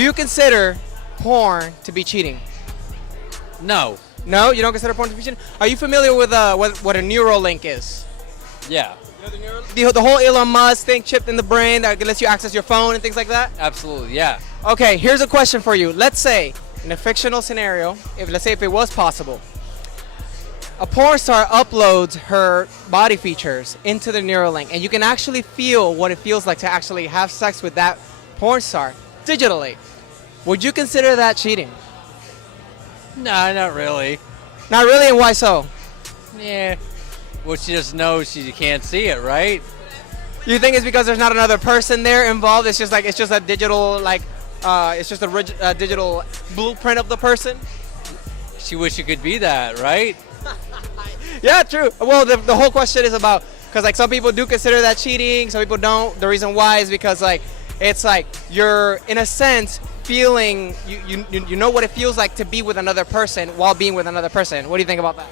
Do you consider porn to be cheating? No. No, you don't consider porn to be cheating? Are you familiar with what a Neuralink is? Yeah. The whole Elon Musk thing chipped in the brain that lets you access your phone and things like that? Absolutely. Yeah. Okay, here's a question for you. Let's say, in a fictional scenario, let's say if it was possible, a porn star uploads her body features into the Neuralink, and you can actually feel what it feels like to actually have sex with that porn star digitally. Would you consider that cheating? No, not really. Not really, and why so? Yeah. Well, she just knows she can't see it, right? You think it's because there's not another person there involved? It's just a digital digital blueprint of the person. She wish it could be that, right? Yeah, true. Well, the whole question is about, because like some people do consider that cheating, some people don't. The reason why is because like it's like you're in a sense feeling you know what it feels like to be with another person while being with another person. What do you think about that?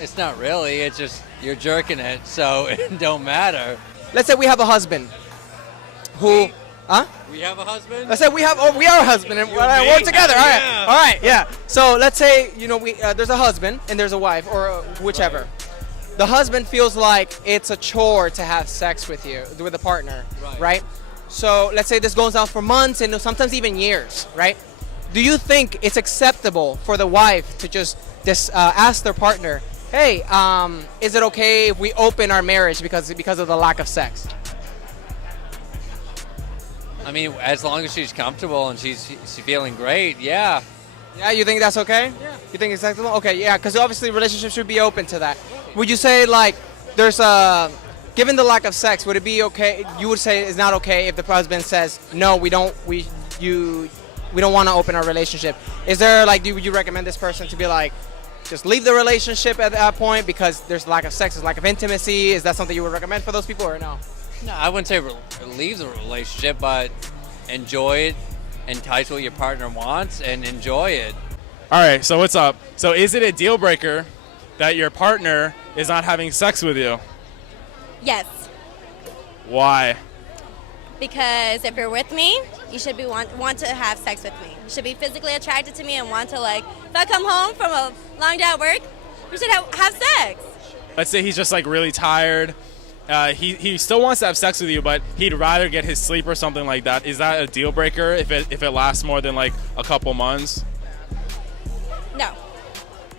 It's not really. It's just you're jerking it, so it don't matter. Let's say we have a husband who, We have a husband? Let's say we are a husband and we're together. All right, Yeah. all right, yeah. So let's say there's a husband and there's a wife or whichever. Right. The husband feels like it's a chore to have sex with a partner, right? So let's say this goes on for months and sometimes even years, right? Do you think it's acceptable for the wife to just ask their partner, hey, is it okay if we open our marriage because of the lack of sex? I mean, as long as she's comfortable and she's feeling great, yeah. Yeah, you think that's okay? Yeah. You think it's acceptable? Okay, yeah, because obviously relationships should be open to that. Would you say like given the lack of sex, would it be okay? You would say it's not okay if the husband says no, we don't want to open our relationship. Is there would you recommend this person to be like, just leave the relationship at that point because there's lack of sex, there's lack of intimacy? Is that something you would recommend for those people or no? No, I wouldn't say leave the relationship, but enjoy it, entice what your partner wants, and enjoy it. All right, so what's up? So is it a deal breaker that your partner is not having sex with you? Yes, Why? because if you're with me, you should be want to have sex with me. You should be physically attracted to me and want to if I come home from a long day at work, we should have sex. Let's say he's just really tired. He still wants to have sex with you, but he'd rather get his sleep or something like that. Is that a deal breaker if it lasts more than a couple months? No.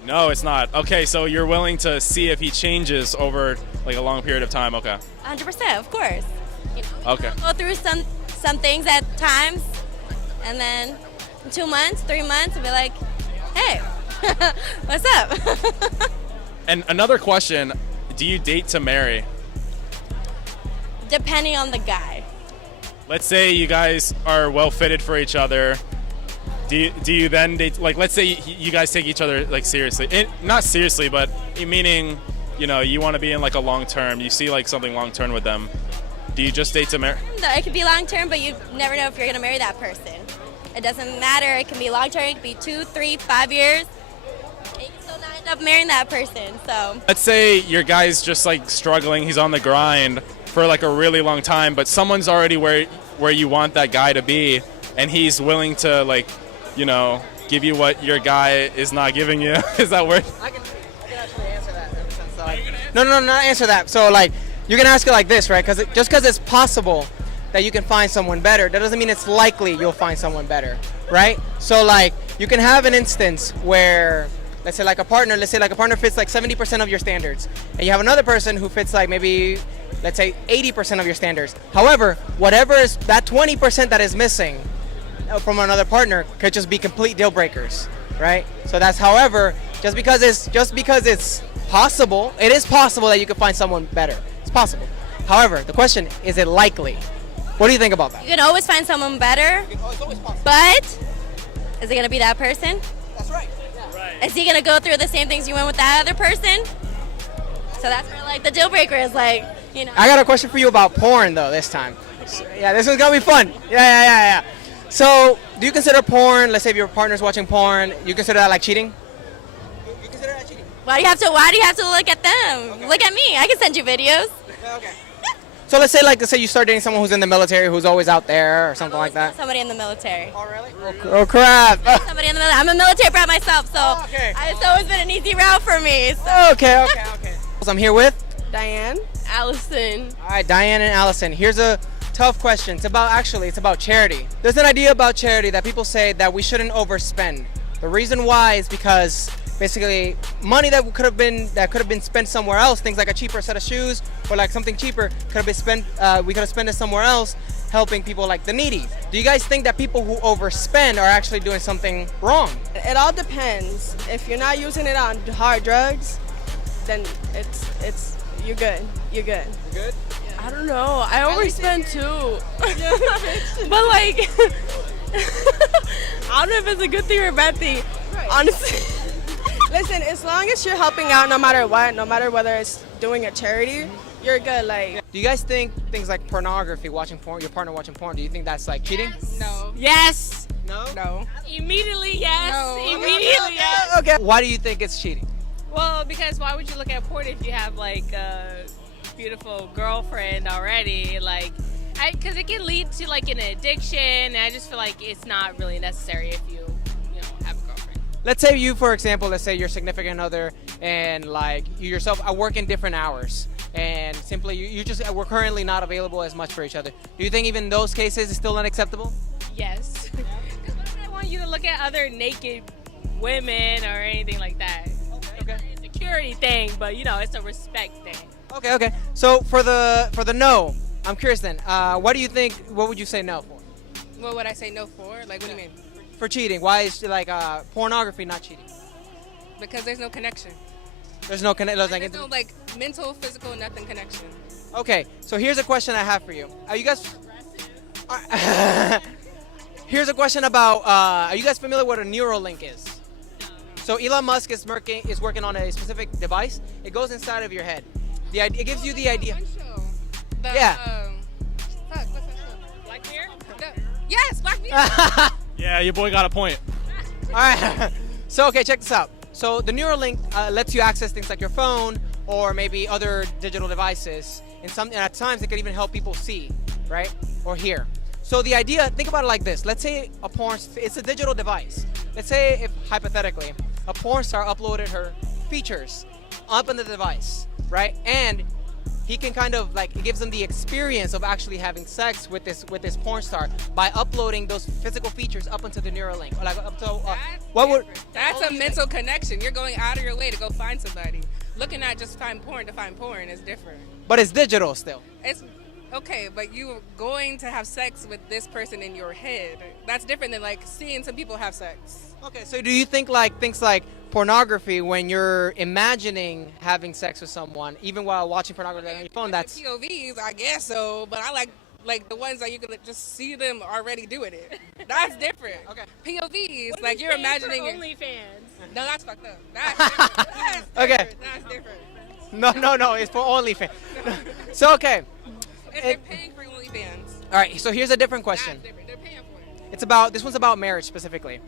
No, it's not. Okay, so you're willing to see if he changes over a long period of time. Okay. 100%, of course. Okay. Go through some things at times, and then in 2 months, 3 months, we'll be like, hey, what's up? And another question, do you date to marry? Depending on the guy. Let's say you guys are well fitted for each other. Do you then date, let's say you guys take each other seriously, not seriously, but meaning you want to be in a long term, you see something long term with them. Do you just date to marry? It could be long term, but you never know if you're gonna marry that person. It doesn't matter. It can be long term. It could be 2, 3, 5 years. And you can still not end up marrying that person. So Let's say your guy's just struggling, he's on the grind for a really long time, but someone's already where you want that guy to be, and he's willing to give you what your guy is not giving you. Is that word? I can actually answer that in a sense. No, not answer that. So you can ask it like this, right? Because just because it's possible that you can find someone better, that doesn't mean it's likely you'll find someone better, right? So you can have an instance where let's say a partner fits 70% of your standards, and you have another person who fits maybe let's say 80% of your standards. However, whatever is that 20% that is missing from another partner could just be complete deal breakers, right? So that's however, just because it's possible, it is possible that you could find someone better. It's possible. However, the question, is it likely? What do you think about that? you can always find someone better, It's always possible. but is it gonna be that person? That's right. Is he gonna go through the same things you went with that other person? So that's where the deal breaker is I got a question for you about porn though this time. Yeah, this one's gonna be fun. Yeah. So, do you consider porn, let's say if your partner's watching porn, you consider that cheating? You consider that cheating? Why do you have to look at them? Okay. Look at me. I can send you videos. Okay. So let's say you start dating someone who's in the military, who's always out there or something like that. Somebody in the military. Oh really? Oh crap. Somebody in the military. I'm a military brat myself, so Oh, okay. it's always been an easy route for me. So. Okay. So I'm here with. Diane. Allison. All right, Diane and Allison. Here's a tough question. It's about charity. There's an idea about charity that people say that we shouldn't overspend. The reason why is because basically money that could have been spent somewhere else, things like a cheaper set of shoes or like something cheaper could have been spent. We could have spent it somewhere else, helping people like the needy. Do you guys think that people who overspend are actually doing something wrong? It all depends. If you're not using it on hard drugs, then it's you're good. You're good. Good. I don't know. I overspend too. But like, I don't know if it's a good thing or a bad thing. Right. Honestly. Listen, as long as you're helping out, no matter what, no matter whether it's doing a charity, you're good. Like, Do you guys think things like pornography, watching porn, your partner watching porn, do you think that's like cheating? No. Yes. No. no. Immediately yes. No. Immediately yes. Okay. Why do you think it's cheating? Well, because why would you look at porn if you have like a beautiful girlfriend already? Like, because it can lead to like an addiction, and I just feel like it's not really necessary if you have a girlfriend. Let's say you, for example, let's say your significant other and like you yourself are working different hours and simply you just we're currently not available as much for each other. Do you think even in those cases it's still unacceptable? Yes. Because why would I want you to look at other naked women or anything like that? Okay. It's a security thing, but it's a respect thing. Okay. So for the no, I'm curious then. What do you think? What would you say no for? What would I say no for? Like, what do you mean? For cheating? Why is like pornography not cheating? Because there's no connection. There's no connection. There's no like mental, physical, nothing connection. Okay. So here's a question I have for you. Are you guys? Here's a question about. Are you guys familiar with what a Neuralink is? So Elon Musk is working on a specific device. It goes inside of your head. It gives you the idea. Yeah. Fuck, what's that show? Black Mirror? Yes, Black Mirror. Yeah, your boy got a point. All right. So okay, check this out. So the Neuralink lets you access things like your phone or maybe other digital devices. And at times it can even help people see, right, or hear. So the idea, think about it like this. Let's say it's a digital device. Let's say if hypothetically a porn star uploaded her features up on the device, right, and he can kind of like it gives them the experience of actually having sex with this porn star by uploading those physical features up into the Neuralink. Like up to That's a mental connection. You're going out of your way to go find somebody. Looking at just find porn to find porn is different. But it's digital still. It's okay, but you going to have sex with this person in your head. That's different than like seeing some people have sex. Okay, so do you think like things like pornography, when you're imagining having sex with someone, even while watching pornography on your phone, that's POVs, I guess so, but I like the ones that you can just see them already doing it. That's different. Okay. POVs, like you're imagining it. OnlyFans. No, that's fucked up. That's different. That's Okay. different. That's different. no, it's for OnlyFans. So okay, If they're paying for OnlyFans, all right. So here's a different question. that's different. They're paying for it. This one's about marriage specifically.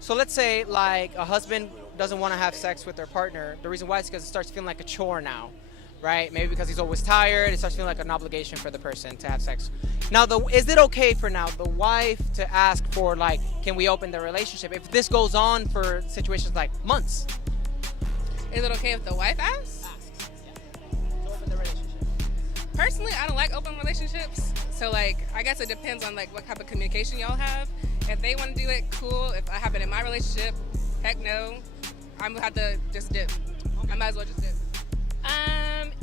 So let's say like a husband doesn't want to have sex with their partner. The reason why is because it starts feeling like a chore now, right? Maybe because he's always tired. It starts feeling like an obligation for the person to have sex. Now, is it okay for now the wife to ask for like, can we open the relationship? If this goes on for situations like months. Is it okay if the wife asks? To open the relationship. Personally, I don't like open relationships. So like, I guess it depends on like what type of communication y'all have. If they want to do it, cool. If I have it in my relationship, heck no. I'm gonna have to just dip. I might as well just dip.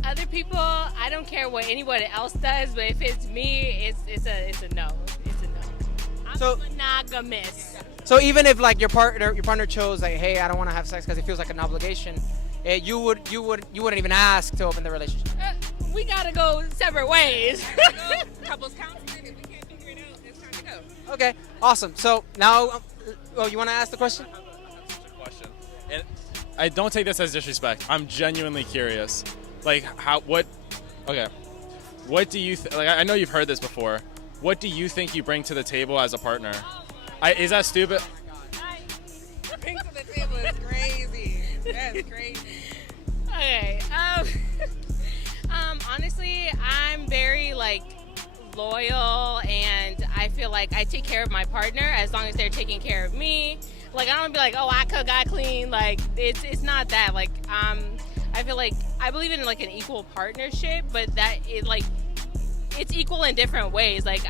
Other people, I don't care what anyone else does, but if it's me, it's a no. It's a no. I'm So- monogamous. So even if like your partner chose like, hey, I don't want to have sex because it feels like an obligation, you wouldn't even ask to open the relationship. We gotta go separate ways. Couples counseling. If we can't figure it out, it's time to go. Okay, awesome. So now, you want to ask the question? Question. And I don't take this as disrespect. I'm genuinely curious. Like what do you like? I know you've heard this before. What do you think you bring to the table as a partner? Is that stupid? Bring to the table is crazy. That's crazy. Okay. Honestly, I'm very like loyal, and I feel like I take care of my partner as long as they're taking care of me. Like I don't be like, oh, I cook, I clean. Like it's not that. Like I feel like I believe in like an equal partnership, but that is like it's equal in different ways. Like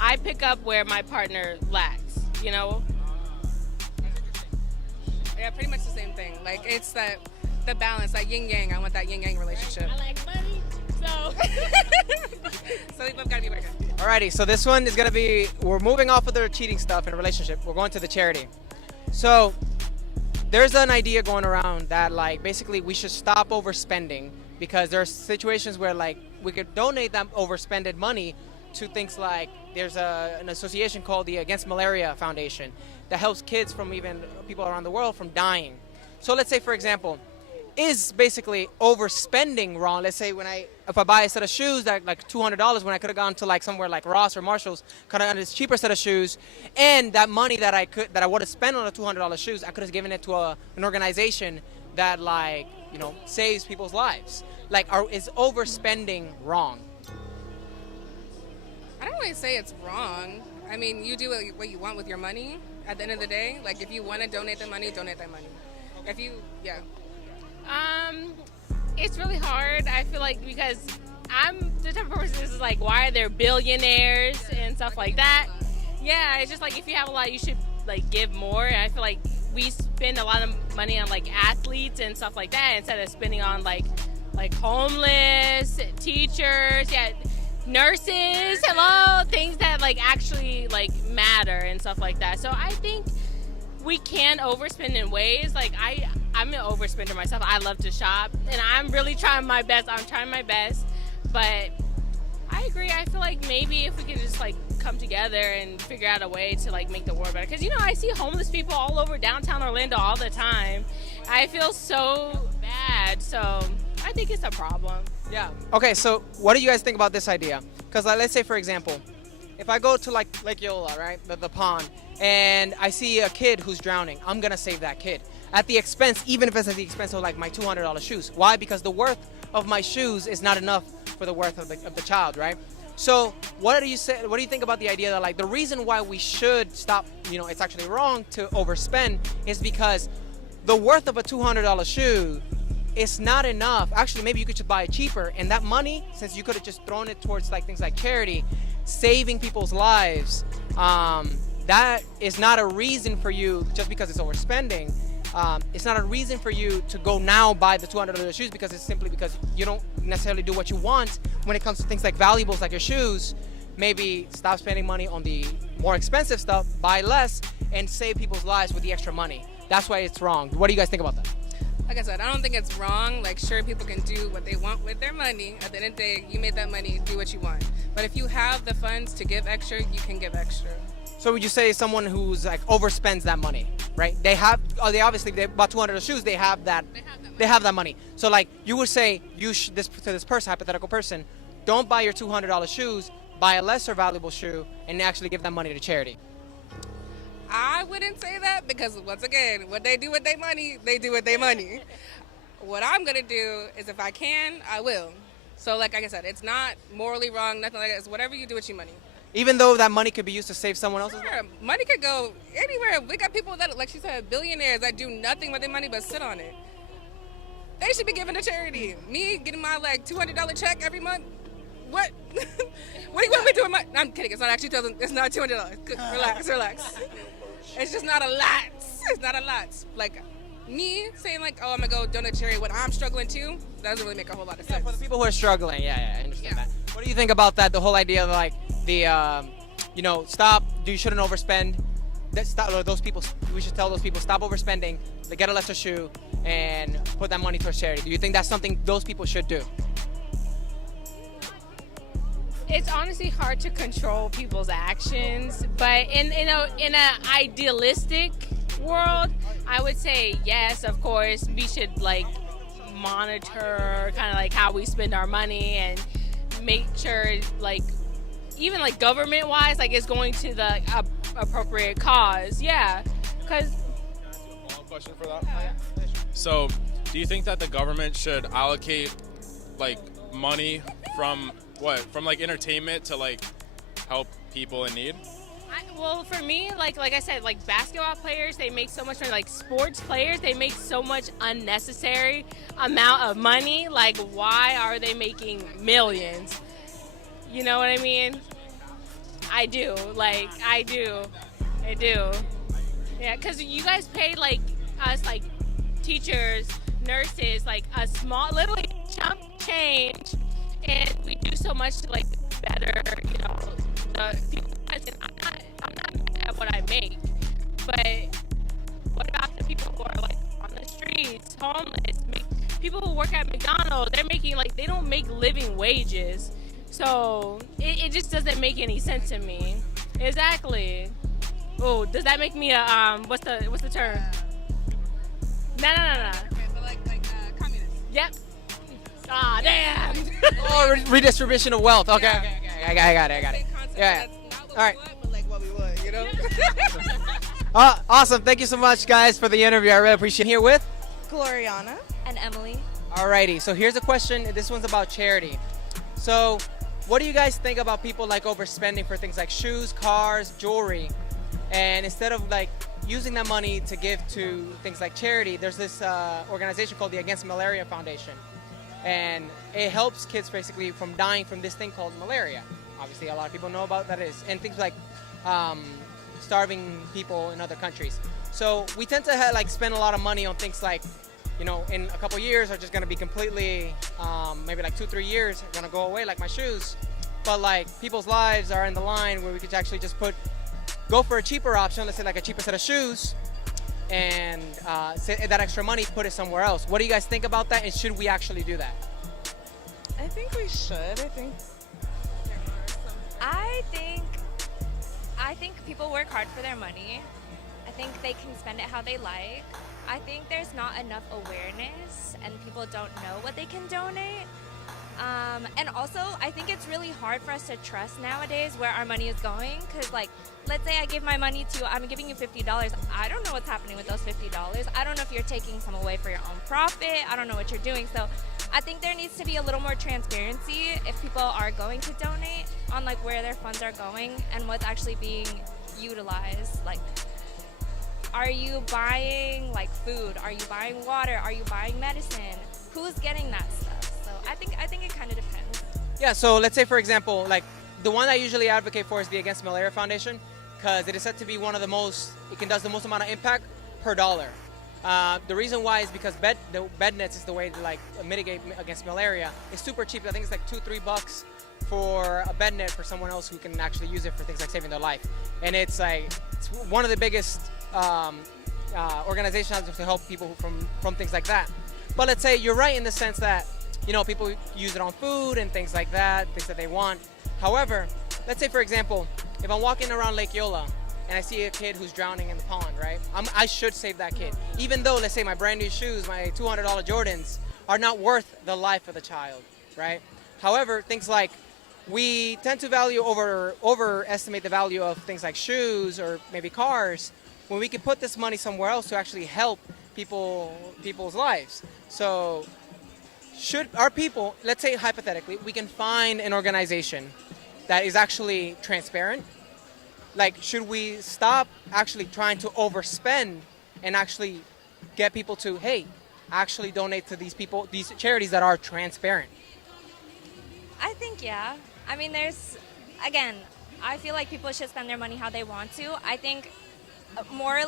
I pick up where my partner lacks. You know. Yeah, pretty much the same thing. Like it's the balance, that yin yang. I want that yin yang relationship. I like money, so. So we both gotta be working. Alrighty, so this one is gonna be, we're moving off of the cheating stuff in a relationship. We're going to the charity. So there's an idea going around that like basically we should stop overspending because there are situations where like we could donate that overspended money to things like there's an association called the Against Malaria Foundation that helps kids from even people around the world from dying. So let's say, for example, is basically overspending wrong? Let's say if I buy a set of shoes that like $200 when I could have gone to like somewhere like Ross or Marshalls, kind of on this cheaper set of shoes, and that money that I would have spent on the $200 shoes, I could have given it to an organization that like saves people's lives. Like, is overspending wrong? I don't really say it's wrong. I mean, you do what you want with your money at the end of the day. Like, if you want to donate that money, donate that money. If you, yeah. It's really hard. I feel like because I'm the type of person that's like, why are there billionaires and stuff like that? Yeah, it's just like if you have a lot, you should like give more. And I feel like we spend a lot of money on like athletes and stuff like that instead of spending on like homeless, teachers, yeah, nurses, hello, things that like actually like matter and stuff like that. So I think we can overspend in ways like I'm an overspender myself. I love to shop and I'm really trying my best. I'm trying my best, but I agree. I feel like maybe if we could just like come together and figure out a way to like make the world better. Because I see homeless people all over downtown Orlando all the time. I feel so bad. So I think it's a problem. Yeah. Okay, so what do you guys think about this idea? Because let's say, for example, if I go to like Lake Yola, right, the pond, and I see a kid who's drowning, I'm gonna save that kid at the expense, even if it's at the expense of like my $200 shoes. Why? Because the worth of my shoes is not enough for the worth of the child, right? So what do you think about the idea that like the reason why we should stop, it's actually wrong to overspend is because the worth of a $200 shoe is not enough. Actually, maybe you could just buy it cheaper, and that money, since you could have just thrown it towards like things like charity, saving people's lives, that is not a reason for you, just because it's overspending, it's not a reason for you to go now buy the $200 shoes, because it's simply because you don't necessarily do what you want when it comes to things like valuables like your shoes. Maybe stop spending money on the more expensive stuff, buy less, and save people's lives with the extra money. That's why it's wrong. What do you guys think about that? Like I said, I don't think it's wrong. Like, sure, people can do what they want with their money. At the end of the day, you made that money, do what you want. But if you have the funds to give extra, you can give extra. So would you say someone who's like overspends that money, right? They bought $200 shoes. They have that money. So like you would say, to this person, hypothetical person, don't buy your $200 shoes. Buy a lesser valuable shoe and actually give that money to charity. I wouldn't say that because, once again, what they do with their money, they do with their money. What I'm going to do is, if I can, I will. So, like I said, it's not morally wrong, nothing like that. It's whatever you do with your money. Even though that money could be used to save someone else's life? Sure, money could go anywhere. We got people that, like she said, billionaires that do nothing with their money but sit on it. They should be given to charity. Me getting my, like, $200 check every month? What? What do you want me to do with my... I'm kidding. It's not actually it's not $200. Relax. It's just not a lot. It's not a lot. Like, me saying, like, oh, I'm going to go donate charity when I'm struggling too, that doesn't really make a whole lot of sense. For the people who are struggling, I understand that. What do you think about that, the whole idea of, like, you shouldn't overspend. Those people, we should tell those people, stop overspending, get a lesser shoe, and put that money towards charity. Do you think that's something those people should do? It's honestly hard to control people's actions, but in an idealistic world, I would say yes, of course, we should like monitor kind of like how we spend our money and make sure like even like government wise, like it's going to the appropriate cause. Yeah, because. Follow-up question for that. So, do you think that the government should allocate like money from from like entertainment to like help people in need? Well, for me, like I said, like basketball players, they make so much money. Like sports players, they make so much unnecessary amount of money. Like, why are they making millions? You know what I mean? I do. Like, I do. Yeah, because you guys pay like us, like teachers, nurses, like a small, literally chump change, and we do so much to like better, you know, the people. I'm not mad at what I make, but what about the people who are like on the streets, homeless, people who work at McDonald's? They're making like, they don't make living wages, so it just doesn't make any sense to me. Exactly. Oh, does that make me a what's the term? No. Okay, so like communist. Yep. Ah, damn. Oh, redistribution of wealth. Okay. I got it. Same concept, Yeah. That's not what All right. we want, but like what we would, you know? Awesome. Thank you so much, guys, for the interview. I really appreciate it. Here with. Gloriana. And Emily. Alrighty. So here's a question. This one's about charity. So, what do you guys think about people like overspending for things like shoes, cars, jewelry, and instead of like using that money to give to things like charity, there's this organization called the Against Malaria Foundation, and it helps kids basically from dying from this thing called malaria. Obviously, a lot of people know about that is, and things like starving people in other countries. So we tend to like spend a lot of money on things like, you know, in a couple years are just going to be completely, maybe like 2-3 years are going to go away, like my shoes. But like people's lives are in the line where we could actually just go for a cheaper option, let's say like a cheaper set of shoes, and that extra money, put it somewhere else. What do you guys think about that, and should we actually do that? I think we should. I think people work hard for their money. I think they can spend it how they like. I think there's not enough awareness and people don't know what they can donate. And also, I think it's really hard for us to trust nowadays where our money is going. Because, like, let's say I give my money I'm giving you $50. I don't know what's happening with those $50. I don't know if you're taking some away for your own profit. I don't know what you're doing. So I think there needs to be a little more transparency if people are going to donate on, like, where their funds are going and what's actually being utilized. Like, are you buying, like, food? Are you buying water? Are you buying medicine? Who's getting that stuff? So I think it kind of depends. Yeah, so let's say, for example, like the one I usually advocate for is the Against Malaria Foundation, because it is said to be one of the most, does the most amount of impact per dollar. The reason why is because the bed nets is the way to like mitigate against malaria. It's super cheap. I think it's like $2-3 for a bed net for someone else who can actually use it for things like saving their life. And it's like, it's one of the biggest organizations to help people from things like that. But let's say you're right in the sense that, you know, people use it on food and things like that, things that they want. However, let's say, for example, if I'm walking around Lake Yola and I see a kid who's drowning in the pond, right? I should save that kid. Even though, let's say, my brand new shoes, my $200 Jordans, are not worth the life of the child, right? However, things like, we tend to overestimate the value of things like shoes or maybe cars, when we could put this money somewhere else to actually help people's lives. So should our people, let's say hypothetically, we can find an organization that is actually transparent, like, should we stop actually trying to overspend and actually get people to, hey, actually donate to these charities that are transparent? I think, yeah. I mean, I feel like people should spend their money how they want to. I think more